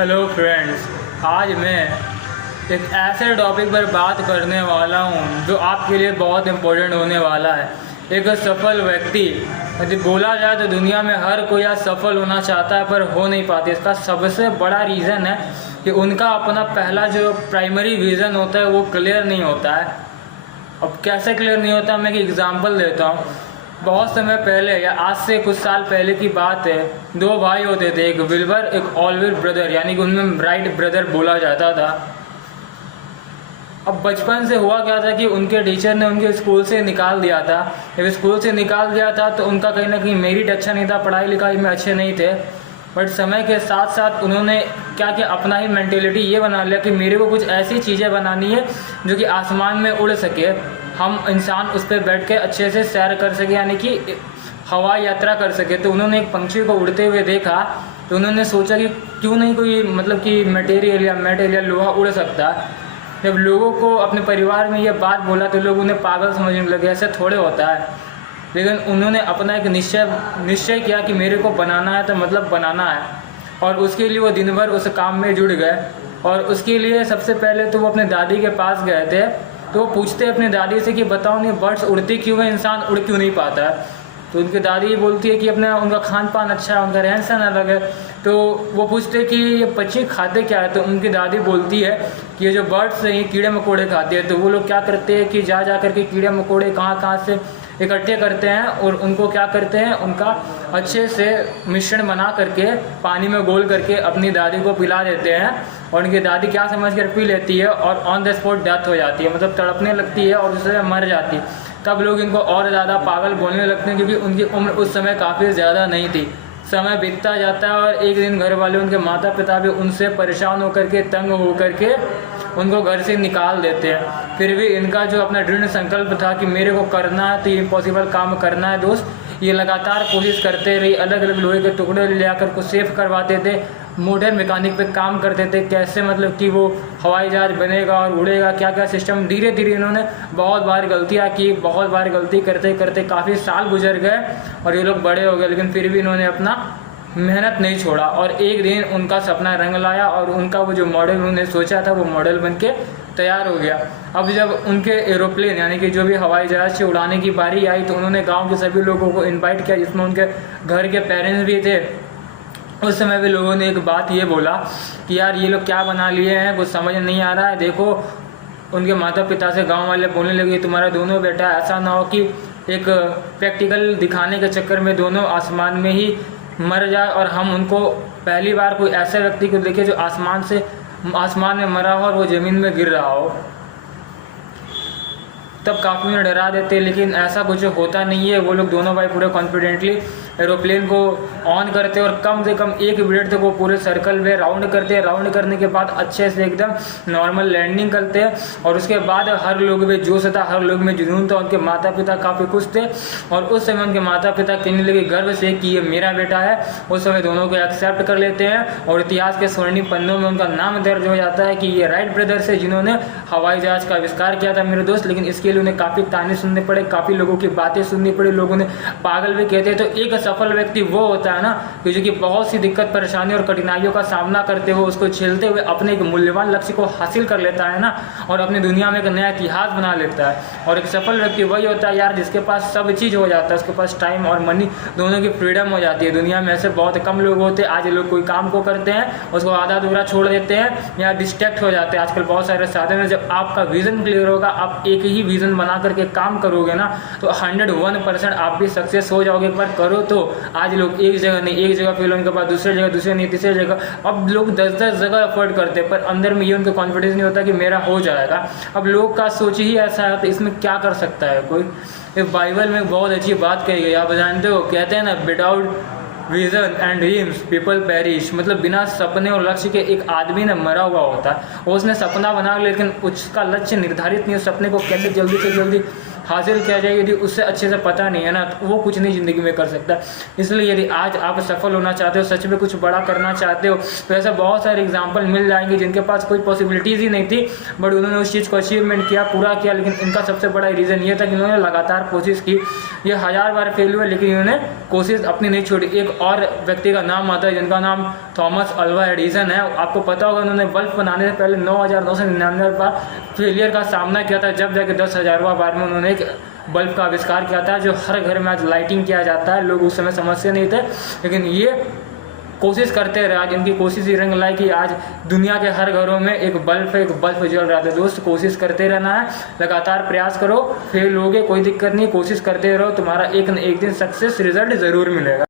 Hello friends, आज मैं एक ऐसे टॉपिक पर बात करने वाला हूँ जो आपके लिए बहुत इम्पोर्टेंट होने वाला है। एक सफल व्यक्ति, यदि बोला जाए तो दुनिया में हर कोई आज सफल होना चाहता है पर हो नहीं पाती। इसका सबसे बड़ा रीज़न है कि उनका अपना पहला जो प्राइमरी विज़न होता है वो क्लियर नहीं होता है। अब कैसे क्लियर नहीं होता, मैं एक एग्जांपल देता हूँ। बहुत समय पहले या आज से कुछ साल पहले की बात है, दो भाई होते थे, एक विल्बर एक ऑलिवर ब्रदर, यानी कि उनमें राइट ब्रदर बोला जाता था। अब बचपन से हुआ क्या था कि उनके टीचर ने उनके स्कूल से निकाल दिया था। जब स्कूल से निकाल दिया था तो उनका कहीं ना कहीं मेरिट अच्छा नहीं था, पढ़ाई लिखाई में अच्छे नहीं थे। बट समय के साथ साथ उन्होंने क्या किया, अपना ही मेंटेलिटी ये बना लिया कि मेरे को कुछ ऐसी चीज़ें बनानी है जो कि आसमान में उड़ सके, हम इंसान उस पर बैठ के अच्छे से सैर कर सके, यानी कि हवा यात्रा कर सके। तो उन्होंने एक पंछी को उड़ते हुए देखा तो उन्होंने सोचा कि क्यों नहीं कोई मतलब कि मटेरियल या मेटल या लोहा उड़ सकता है। जब लोगों को अपने परिवार में ये बात बोला तो लोग उन्हें पागल समझने लगे, ऐसे थोड़े होता है। लेकिन उन्होंने अपना एक निश्चय किया कि मेरे को बनाना है तो मतलब बनाना है, और उसके लिए वो दिन भर उस काम में जुड़ गए। और उसके लिए सबसे पहले तो वो अपने दादी के पास गए थे। तो वो पूछते अपने दादी से कि बताओ नहीं, बर्ड्स उड़ते क्यों हैं, इंसान उड़ क्यों नहीं पाता है। तो उनकी दादी बोलती है कि अपना उनका खान पान अच्छा है, उनका रहन सहन अलग है। तो वो पूछते कि ये पक्षी खाते क्या है। तो उनकी दादी बोलती है कि ये जो बर्ड्स हैं ये कीड़े मकोड़े खाते हैं। तो वो लोग क्या करते हैं कि जा करके कीड़े मकोड़े कहाँ से इकट्ठे करते हैं और उनको क्या करते हैं, उनका अच्छे से मिश्रण बना करके पानी में घोल करके अपनी दादी को पिला देते हैं। और उनकी दादी क्या समझ कर पी लेती है और ऑन द स्पॉट डेथ हो जाती है, मतलब तड़पने लगती है और उससे मर जाती है। तब लोग इनको और ज़्यादा पागल बोलने लगते हैं, क्योंकि उनकी उम्र उस समय काफ़ी ज़्यादा नहीं थी। समय बीतता जाता है और एक दिन घर वाले, उनके माता पिता भी उनसे परेशान होकर के, तंग होकर के उनको घर से निकाल देते हैं। फिर भी इनका जो अपना दृढ़ संकल्प था कि मेरे को करना है तो इम्पॉसिबल काम करना है दोस्त, ये लगातार कोशिश करते रही। अलग अलग लोहे के टुकड़े ले आकर को सेफ करवाते थे, मोटर मैकेनिक पे काम करते थे, कैसे मतलब कि वो हवाई जहाज बनेगा और उड़ेगा, क्या क्या सिस्टम। धीरे धीरे इन्होंने बहुत बार गलतियाँ की, बहुत बार गलती करते करते काफ़ी साल गुजर गए और ये लोग बड़े हो गए। लेकिन फिर भी इन्होंने अपना मेहनत नहीं छोड़ा और एक दिन उनका सपना रंग लाया और उनका वो जो मॉडल उन्होंने सोचा था वो मॉडल बनके तैयार हो गया। अब जब उनके एरोप्लेन यानी कि जो भी हवाई जहाज से उड़ाने की बारी आई तो उन्होंने गांव के सभी लोगों को इनवाइट किया, जिसमें उनके घर के पेरेंट्स भी थे। उस समय भी लोगों ने एक बात ये बोला कि यार ये लोग क्या बना लिए हैं, कुछ समझ नहीं आ रहा है। देखो, उनके माता पिता से गांव वाले बोलने लगे तुम्हारा दोनों बेटा ऐसा ना हो कि एक प्रैक्टिकल दिखाने के चक्कर में दोनों आसमान में ही मर जाए और हम उनको पहली बार कोई ऐसे व्यक्ति को देखे जो आसमान में मरा हो और वो ज़मीन में गिर रहा हो। तब काफ़ी उन्हें डरा देते, लेकिन ऐसा कुछ होता नहीं है। वो लोग दोनों भाई पूरे कॉन्फिडेंटली एरोप्लेन को ऑन करते और कम से कम 1 मिनट तक वो पूरे सर्कल में राउंड करते हैं। राउंड करने के बाद अच्छे से एकदम नॉर्मल लैंडिंग करते हैं और उसके बाद हर लोग में जोश था, हर लोग में जुनून था। उनके माता पिता काफ़ी खुश थे और उस समय उनके माता पिता कहने लगे गर्व से कि ये मेरा बेटा है। उस समय दोनों को एक्सेप्ट कर लेते हैं और इतिहास के स्वर्णिम पन्नों में उनका नाम दर्ज हो जाता है कि ये राइट ब्रदर्स है जिन्होंने हवाई जहाज का आविष्कार किया था मेरे दोस्त। लेकिन इसके लिए उन्हें काफ़ी ताने सुनने पड़े, काफ़ी लोगों की बातें सुननी पड़ी, लोगों ने पागल भी कहते हैं। तो एक सफल व्यक्ति वो होता है ना कि जो कि बहुत सी दिक्कत परेशानी और कठिनाइयों का सामना करते हुए उसको झेलते हुए अपने एक मूल्यवान लक्ष्य को हासिल कर लेता है ना, और अपनी दुनिया में एक नया इतिहास बना लेता है। और एक सफल व्यक्ति वही होता है यार जिसके पास सब चीज़ हो जाता है, उसके पास टाइम और मनी दोनों की फ्रीडम हो जाती है। दुनिया में ऐसे बहुत कम लोग होते हैं। आज लोग कोई काम को करते हैं उसको आधा अधूरा छोड़ देते हैं या डिस्ट्रैक्ट हो जाते हैं। आजकल बहुत सारे साधन हैं। जब आपका विजन क्लियर होगा, आप एक ही विजन बना करके काम करोगे ना तो 101% आप भी सक्सेस हो जाओगे। पर करो तो आज लोग एक जगह नहीं, एक जगह फेल होने के बाद दूसरी जगह, दूसरी नहीं तीसरी जगह, अब लोग 10-10 जगह एफर्ट करते हैं पर अंदर में ये उनका कॉन्फिडेंस नहीं होता कि मेरा हो जाएगा। अब लोग का सोच ही ऐसा है तो इसमें क्या कर सकता है कोई। बाइबल में बहुत अच्छी बात कही गई, आप जानते हो, कहते हैं ना without vision and dreams people perish, मतलब बिना सपने और लक्ष्य के एक आदमी ने मरा हुआ होता है। उसने सपना बना लेकिन उसका लक्ष्य निर्धारित नहीं है, सपने को कैसे जल्दी से जल्दी हासिल किया जाए यदि उससे अच्छे से पता नहीं है ना, तो वो कुछ नहीं ज़िंदगी में कर सकता। इसलिए यदि आज आप सफल होना चाहते हो, सच में कुछ बड़ा करना चाहते हो, तो ऐसा बहुत सारे एग्जाम्पल मिल जाएंगे जिनके पास कोई पॉसिबिलिटीज़ ही नहीं थी, बट उन्होंने उस चीज़ को अचीवमेंट किया, पूरा किया। लेकिन इनका सबसे बड़ा रीज़न ये था कि उन्होंने लगातार कोशिश की। ये 1000 बार फेल हुए लेकिन इन्होंने कोशिश अपनी नहीं छोड़ी। एक और व्यक्ति का नाम आता है जिनका नाम थॉमस अल्वा एडिसन है। आपको पता होगा उन्होंने बल्ब बनाने से पहले 9999 बार फेलियर का सामना किया था, जब जाके 10,000वां बार में उन्होंने एक बल्ब का आविष्कार किया था जो हर घर में आज लाइटिंग किया जाता है। लोग उस समय समझते नहीं थे, लेकिन ये कोशिश करते रहे। आज इनकी कोशिश ही रंग लाई कि आज दुनिया के हर घरों में एक बल्ब जल रहा था। दोस्त, कोशिश करते रहना है, लगातार प्रयास करो, फेल होगे कोई दिक्कत नहीं, कोशिश करते रहो, तुम्हारा एक न एक दिन सक्सेस रिजल्ट ज़रूर मिलेगा।